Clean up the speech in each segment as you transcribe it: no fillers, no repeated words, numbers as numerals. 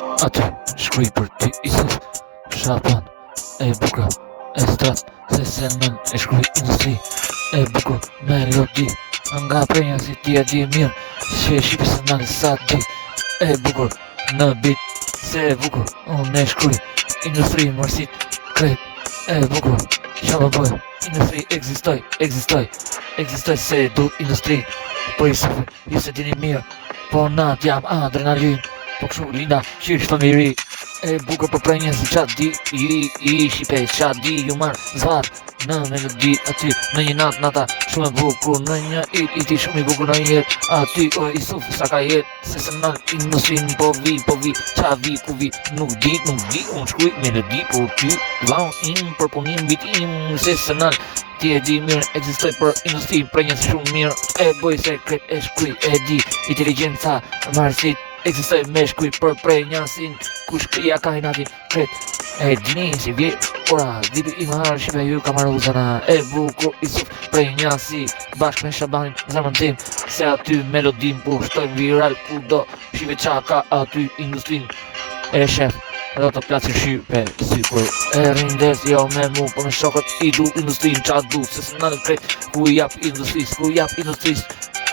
Aty shkruj për ty Isuf Shaban e bukur e strat se semen e shkruj industri e bukur melodi nga prenja si ti e di mirë që e shqipi se në sa di e bukur në bit se e bukur unë e shkruj industri mërësit krejt e bukur Shaba bëj industri ekzistoj se du industri po Isuf ju se dini mirë po na t'jam adrenalin po këshu linda qysh famiri e bukur për prenjën si qa di i shqipe qa di ju marë zvar në melodi aty në një nata shumë e bukur në një iti shumë i bukur në një jet aty o Isuf sa ka jet se se në industrin po vi qa vi ku vi nuk di unë shkuj melodi për ty laun im për punim vitim se se në ti e di mirë ekzistoj për industri prenjën si shumë mirë e boj sekret e shkuj e di inteligenca marësit ekzistoj me shkuj për prenjasin ku shkrija ka hinatin kret e dini si vje ora dipi i marë shqipe ju ka marru zana e bukur Isuf prenjasi bashk me Shabanin zamën tim se aty melodin po shtojnë viral kudo shqipe qa ka aty industrin e shef do të plasin shqipe si kur e rindes jo me mu po me shokët i du industrin qa du se së në kret ku jap industris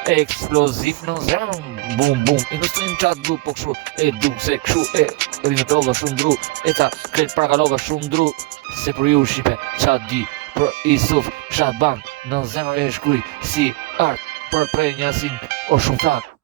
eksploziv në zemën bum industrin qa du po këshu e du se këshu e rinetova shumë dru e ta kret prakalova shumë dru se për ju shqipe qa di për Isuf Shaban në zemër e shkruj si art për prenjasin o shumë flak